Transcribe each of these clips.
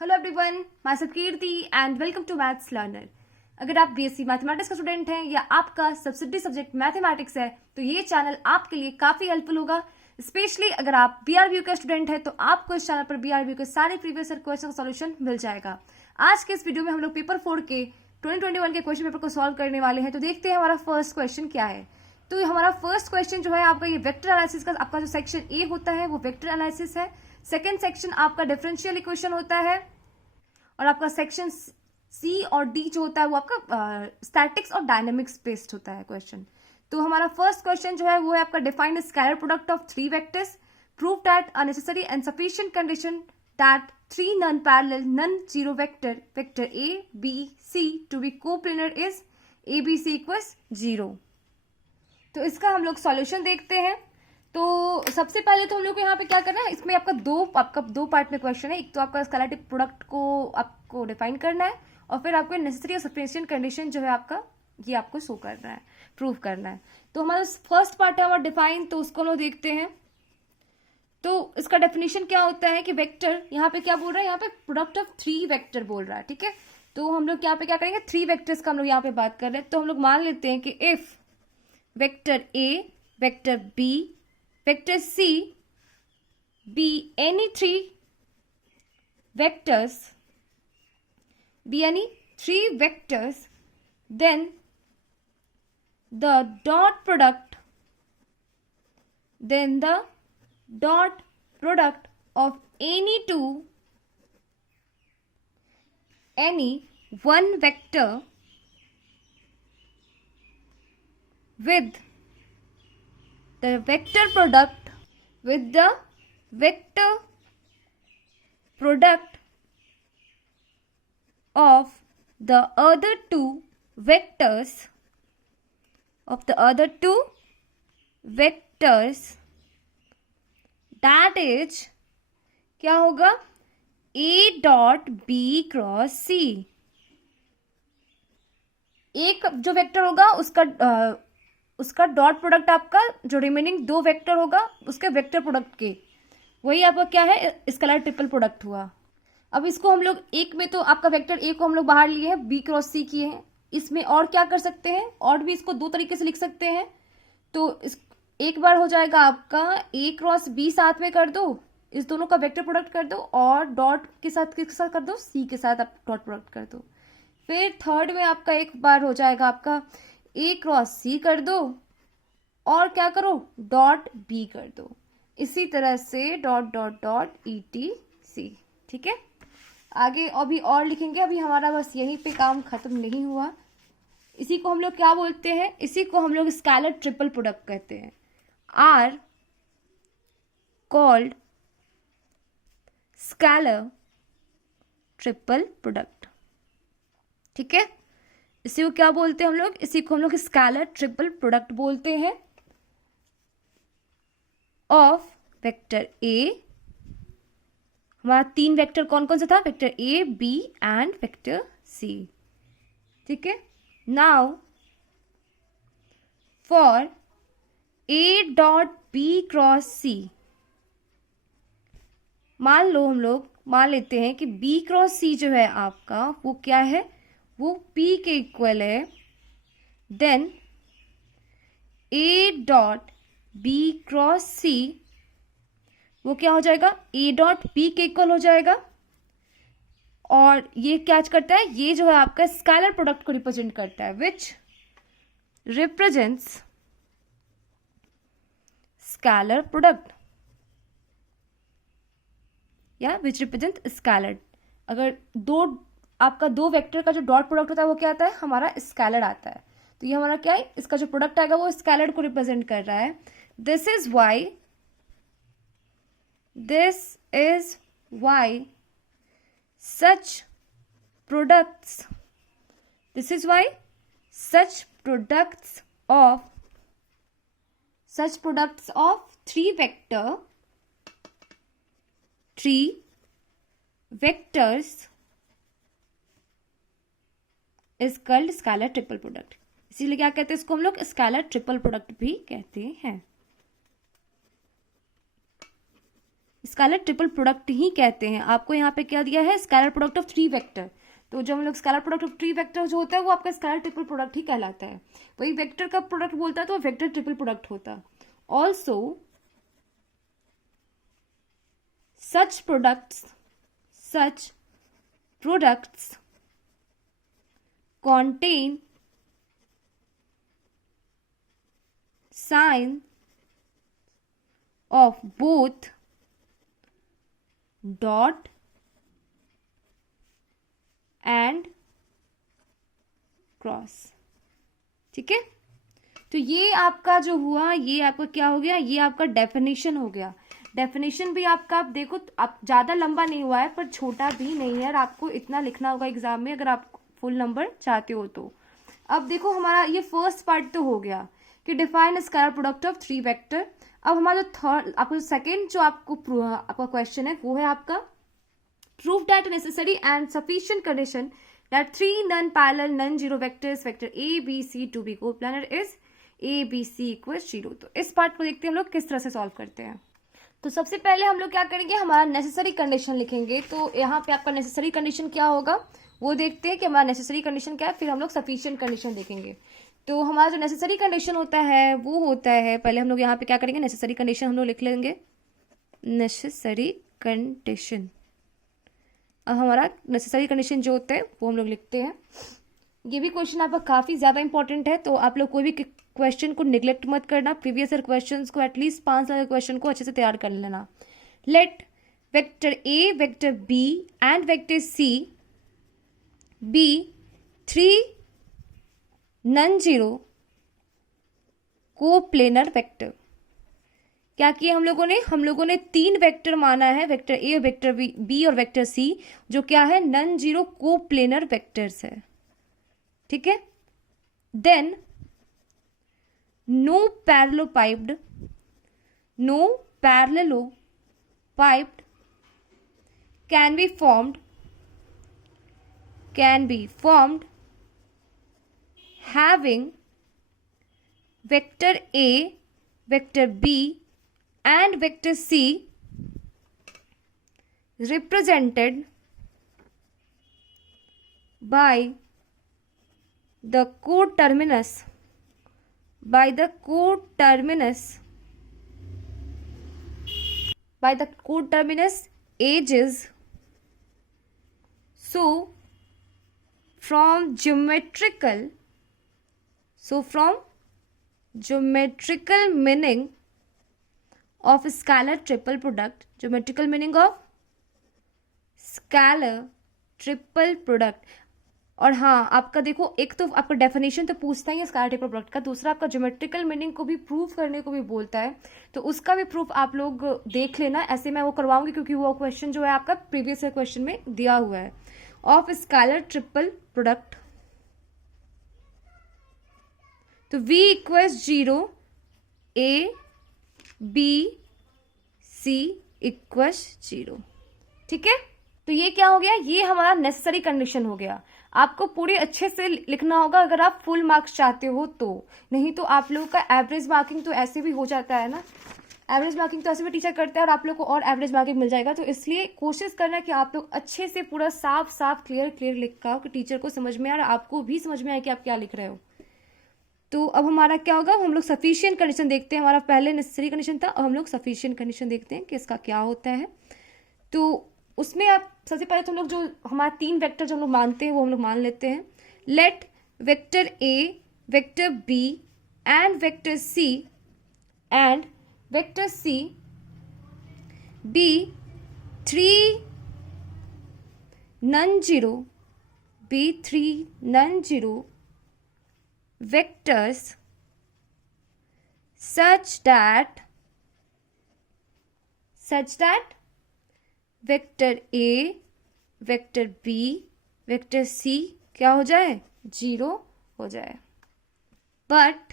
Hello everyone, मैं सब Kirti and welcome to maths learner. अगर आप बीएससी मैथमेटिक्स का स्टूडेंट हैं या आपका सब्सिडरी सब्जेक्ट मैथमेटिक्स है तो ये चैनल आपके लिए काफी हेल्पफुल होगा। स्पेशली अगर आप बीआरबीयू का स्टूडेंट है तो आपको इस चैनल पर बीआरबीयू के सारे प्रीवियस ईयर क्वेश्चन का सॉल्यूशन मिल जाएगा। आज के इस वीडियो में हम लोग पेपर 4 के 2021 के क्वेश्चन पेपर को सॉल्व करने वाले हैं। तो देखते हैं हमारा फर्स्ट क्वेश्चन क्या है। तो हमारा फर्स्ट क्वेश्चन जो है आपका ये वेक्टर एनालिसिस का, आपका जो सेक्शन ए होता है वो वेक्टर एनालिसिस है। सेकेंड सेक्शन आपका डिफरेंशियल इक्वेशन होता है और आपका सेक्शन सी और डी जो होता है वो आपका स्टैटिक्स और डायनेमिक्स बेस्ड होता है क्वेश्चन। तो हमारा फर्स्ट क्वेश्चन जो है वो है आपका define scalar product of three vectors, prove that a necessary and sufficient condition that three non parallel non zero vector A B C to be coplanar is A B C equals 0। तो इसका हम लोग solution देखते हैं। तो सबसे पहले तो हम लोग को यहाँ पे क्या करना है, इसमें आपका दो पार्ट में क्वेश्चन है। एक तो आपका स्केलर प्रोडक्ट को आपको डिफाइन करना है और फिर आपको नेसेसरी और सफिशिएंट कंडीशन जो है आपका ये आपको शो करना है, प्रूव करना है। तो हमारा फर्स्ट पार्ट है हमारा डिफाइन, तो उसको हम लोग देखते हैं। तो इसका डेफिनेशन क्या होता है कि वेक्टर यहाँ पे क्या बोल रहा है, यहाँ पे प्रोडक्ट ऑफ थ्री वेक्टर बोल रहा है, ठीक है। तो हम लोग यहाँ पे क्या करेंगे, थ्री वेक्टर्स का हम लोग यहाँ पे बात कर रहे हैं। तो हम लोग मान लेते हैं कि if vector A, vector B, vector C be any three vectors, then the dot product of any one vector with the vector product of the other two vectors that is क्या होगा, A dot B cross C। एक जो vector होगा उसका dot product आपका जो remaining दो vector होगा उसके वेक्टर प्रोडक्ट के, वही आपका क्या है, स्केलर ट्रिपल प्रोडक्ट हुआ। अब इसको हम लोग एक में तो आपका वेक्टर ए को हम लोग बाहर लिए हैं, बी क्रॉस सी किए हैं। इसमें और क्या कर सकते हैं, और भी इसको दो तरीके से लिख सकते हैं। तो इस एक बार हो जाएगा आपका ए क्रॉस बी साथ में कर दो, इस दोनों का वेक्टर प्रोडक्ट कर दो और डॉट के साथ किसके साथ कर दो, सी के साथ आप डॉट प्रोडक्ट कर दो। फिर थर्ड में आपका एक बार हो जाएगा आपका ए क्रॉस सी कर दो और क्या करो, डॉट बी कर दो। इसी तरह से dot dot dot E T C, ठीक है। आगे अभी और लिखेंगे, अभी हमारा बस यहीं पे काम खत्म नहीं हुआ। इसी को हम लोग क्या बोलते हैं, इसी को हम लोग स्केलर ट्रिपल प्रोडक्ट कहते हैं, are called scalar triple product, ठीक है। इसी को क्या बोलते हैं हम लोग, इसी को हम लोग स्केलर ट्रिपल प्रोडक्ट बोलते हैं ऑफ वेक्टर ए। हमारा तीन वेक्टर कौन कौन सा था, vector A B and vector C, ठीक है। Now for A dot B cross C, मान लो हम लोग मान लेते हैं कि बी क्रॉस सी जो है आपका वो क्या है, वो P के इक्वल है। Then A dot B cross C वो क्या हो जाएगा, A डॉट B के इक्वल हो जाएगा। और ये क्या करता है, ये जो है आपका स्केलर प्रोडक्ट को रिप्रेजेंट करता है, विच रिप्रेजेंट्स स्केलर प्रोडक्ट या विच रिप्रेजेंट स्केलर। अगर आपका दो वेक्टर का जो डॉट प्रोडक्ट होता है वो क्या आता है, हमारा स्केलर आता है। तो ये हमारा क्या है, इसका जो प्रोडक्ट आएगा वो स्केलर को रिप्रेजेंट कर रहा है। This is why such products of three vectors is called scalar triple product. इसीलिए क्या कहते हैं इसको हम लोग, स्केलर ट्रिपल प्रोडक्ट भी कहते हैं। स्केलर ट्रिपल प्रोडक्ट ही कहते हैं। आपको यहाँ पे क्या दिया है, स्केलर प्रोडक्ट ऑफ 3 वेक्टर। तो जब हम लोग स्केलर प्रोडक्ट ऑफ 3 वेक्टर जो होता है वो आपका स्केलर ट्रिपल प्रोडक्ट ही कहलाता है। वही वेक्टर का प्रोडक्ट बोलता है तो वेक्टर ट्रिपल प्रोडक्ट होता है। Also such products contain sign of both dot and cross. ठीक है, तो ये आपका जो हुआ, ये आपका क्या हो गया, ये आपका डेफिनेशन हो गया। डेफिनेशन भी आपका, आप देखो आप ज़्यादा लंबा नहीं हुआ है पर छोटा भी नहीं है, और आपको इतना लिखना होगा एग्जाम में अगर आप फुल नंबर चाहते हो तो। अब देखो हमारा ये फर्स्ट पार्ट तो हो गया कि define scalar product of 3 vector. अब हमारा जो थर्ड, आपको सेकेंड जो आपका क्वेश्चन है वो है आपका prove that necessary and sufficient condition that 3 non parallel non zero vectors vector A B C to be coplanar is A B C equals 0। तो इस पार्ट को देखते हैं हम लोग किस तरह से सॉल्व करते हैं। तो सबसे पहले हम लोग क्या करेंगे, हमारा नेसेसरी कंडीशन लिखेंगे। तो यहाँ पे आपका नेसेसरी कंडीशन क्या होगा वो देखते हैं कि हमारा नेसेसरी कंडीशन क्या है, फिर हम लोग सफिशिएंट कंडीशन देखेंगे। तो हमारा जो नेसेसरी कंडीशन होता है वो होता है, पहले हम लोग यहाँ पे क्या करेंगे, नेसेसरी कंडीशन हम लोग लिख लेंगे, नेसेसरी कंडीशन। अब हमारा नेसेसरी कंडीशन जो होता है वो हम लोग लिखते हैं। ये भी क्वेश्चन आपका काफ़ी ज़्यादा इंपॉर्टेंट है, तो आप लोग कोई भी क्वेश्चन को निगलेक्ट मत करना। प्रीवियस ईयर क्वेश्चन को एटलीस्ट 5 साल के क्वेश्चन को अच्छे से तैयार कर लेना। Let vector A, vector B and vector C be 3 non zero coplanar vector. क्या किया हम लोगों ने 3 वेक्टर माना है, वेक्टर ए, वेक्टर बी और वेक्टर सी, जो क्या है नॉन जीरो कोप्लेनर वेक्टर्स है। ठीक है, then no parallelopiped can be formed having vector A, vector B and vector C represented by the coterminous edges. So from geometrical meaning of scalar triple product, geometrical meaning of scalar triple product। और हाँ, आपका देखो एक तो आपका definition तो पूछता ही है स्केलर ट्रिपल प्रोडक्ट का, दूसरा आपका ज्योमेट्रिकल मीनिंग को भी प्रूव करने को भी बोलता है। तो उसका भी प्रूफ आप लोग देख लेना, ऐसे मैं वो करवाऊंगी क्योंकि वो क्वेश्चन जो है आपका प्रीवियस ईयर क्वेश्चन में दिया हुआ है। ऑफ स्केलर ट्रिपल प्रोडक्ट, तो V equals 0, A B C equals 0। ठीक है, तो ये क्या हो गया, ये हमारा नेसेसरी कंडीशन हो गया। आपको पूरी अच्छे से लिखना होगा अगर आप फुल मार्क्स चाहते हो तो, नहीं तो आप लोगों का एवरेज मार्किंग तो ऐसे भी हो जाता है ना, एवरेज मार्किंग तो ऐसे भी टीचर करता है और आप लोग को और एवरेज मार्किंग मिल जाएगा। तो इसलिए कोशिश करना कि आप लोग अच्छे से पूरा साफ साफ क्लियर लिख का कि टीचर को समझ में आ और आपको भी समझ में आए कि आप क्या लिख रहे हो। तो अब हमारा क्या होगा, हम लोग सफिशिएंट कंडीशन देखते हैं। हमारा पहले नेसेसरी कंडीशन था, अब हम लोग सफिशिएंट कंडीशन देखते हैं कि इसका क्या होता है। तो उसमें आप सबसे पहले तो हम लोग जो हमारा 3 वेक्टर जो हम लोग मानते हैं वो हम लोग मान लेते हैं। Let vector A, vector B and vector C be 3 non zero vectors such that vector A, vector B, vector C क्या हो जाए, 0 हो जाए। बट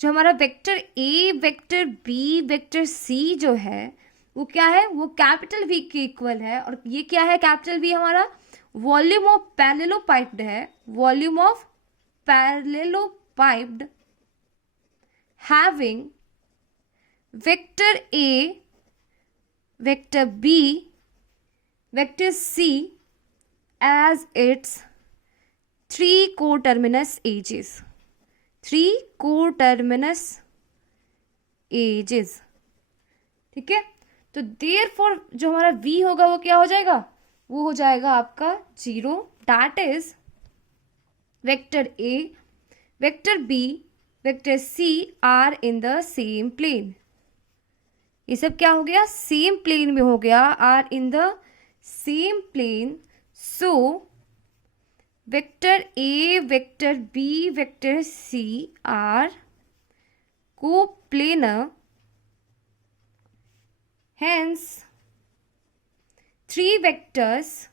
जो हमारा vector A, vector B, vector C जो है वो क्या है, वो कैपिटल वी के इक्वल है। और ये क्या है, कैपिटल वी हमारा वॉल्यूम ऑफ पैरेललोपाइप्ड है, volume of parallelepiped having vector A, vector B, vector C as its three coterminous edges. Three coterminous edges. ठीक है, तो therefore जो हमारा V होगा वो क्या हो जाएगा, वो हो जाएगा आपका 0. That is vector A, vector B, vector C are in the same plane. ये सब क्या हो गया, सेम प्लेन में हो गया, are in the same plane. So vector A, vector B, vector C are coplanar. Hence, three vectors,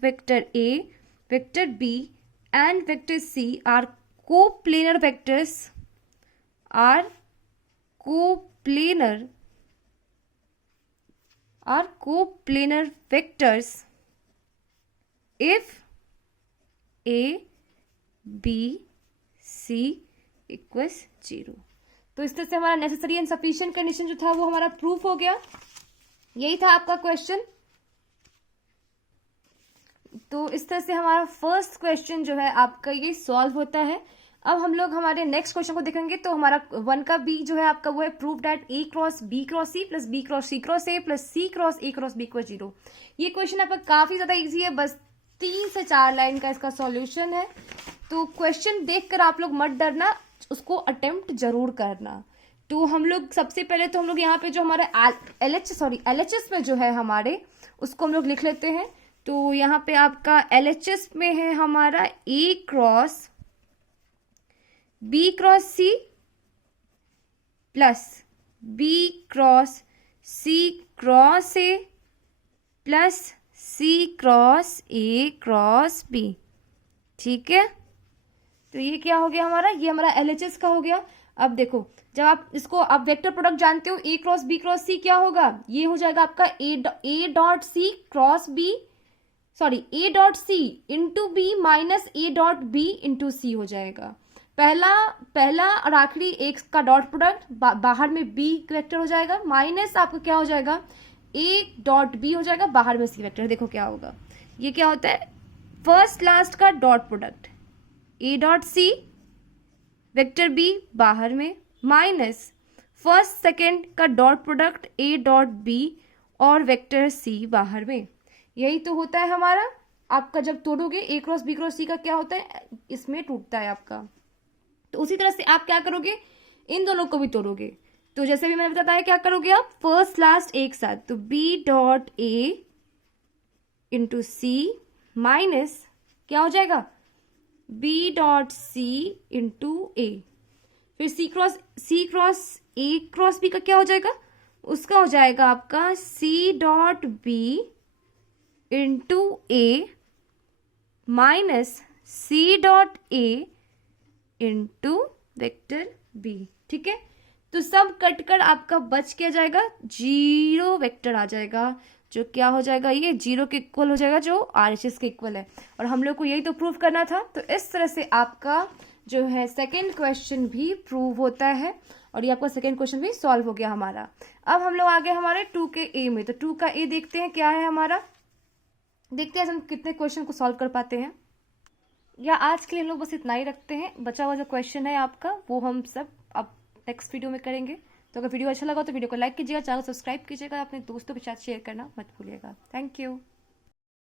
vector A, vector B, and vector C are coplanar vectors. Are coplanar vectors if A, B, C equals 0. तो इस तरह से हमारा necessary and sufficient condition जो था वो हमारा proof हो गया. यही था आपका क्वेश्चन. तो इस तरह से हमारा फर्स्ट क्वेश्चन जो है आपका ये सॉल्व होता है. अब हम लोग हमारे नेक्स्ट क्वेश्चन को देखेंगे. तो हमारा 1 का बी जो है आपका वो है prove that A cross B cross C plus B cross C cross A plus C cross A cross B equal 0. ये क्वेश्चन आपका काफी ज्यादा इजी है, बस 3 से 4 लाइन का इसका सॉल्यूशन है. तो क्वेश्चन देखकर आप लोग मत डरना, उसको अटेम्प्ट जरूर करना. तो हम लोग सबसे पहले तो हम लोग यहाँ पे जो हमारा LHS में जो है हमारे, उसको हम लोग लिख लेते हैं. तो यहाँ पे आपका LHS में है हमारा A cross B cross C plus B cross C cross A plus C cross A cross B. ठीक है, तो ये क्या हो गया हमारा, ये हमारा LHS का हो गया. अब देखो, जब आप इसको आप वेक्टर प्रोडक्ट जानते हो, A cross B cross C क्या होगा, ये हो जाएगा आपका A dot C cross B, sorry A dot C into B minus A dot B into C हो जाएगा. पहला और आखिरी एक का डॉट प्रोडक्ट, बाहर में B वेक्टर हो जाएगा, माइनस आपका क्या हो जाएगा, A डॉट B हो जाएगा, बाहर में C वेक्टर. देखो क्या होगा, ये क्या होता है, फर्स्ट लास्ट का dot product A dot C vector B बाहर में, माइनस फर्स्ट सेकेंड का dot product A dot B और वेक्टर C बाहर में. यही तो होता है हमारा आपका, जब तोड़ोगे A cross B cross C का क्या होता है, इसमें टूटता है आपका. तो उसी तरह से आप क्या करोगे, इन दोनों को भी तोड़ोगे. तो जैसे भी मैंने बताया क्या करोगे आप, फर्स्ट लास्ट एक साथ, तो B dot A into C minus क्या हो जाएगा, B dot C into A. फिर C cross A cross B का क्या हो जाएगा, उसका हो जाएगा आपका C dot B into A minus C dot A into vector B. ठीक है, तो सब कटकर आपका बच क्या जाएगा, 0 वेक्टर आ जाएगा, जो क्या हो जाएगा, ये 0 के इक्वल हो जाएगा, जो RHS के इक्वल है. और हम लोग को यही तो प्रूव करना था. तो इस तरह से आपका जो है सेकेंड क्वेश्चन भी प्रूव होता है, और ये आपका सेकेंड क्वेश्चन भी सॉल्व हो गया हमारा. अब हम लोग आ गए हमारे 2 के A में. तो 2 का A देखते हैं क्या है हमारा, देखते हैं हम कितने क्वेश्चन को सॉल्व कर पाते हैं. या आज के लिए हम लोग बस इतना ही रखते हैं. बचा हुआ जो क्वेश्चन है आपका वो हम सब अब नेक्स्ट वीडियो में करेंगे. तो अगर वीडियो अच्छा लगा तो वीडियो को लाइक कीजिएगा, चैनल को सब्सक्राइब कीजिएगा, अपने दोस्तों के साथ शेयर करना मत भूलिएगा. Thank you.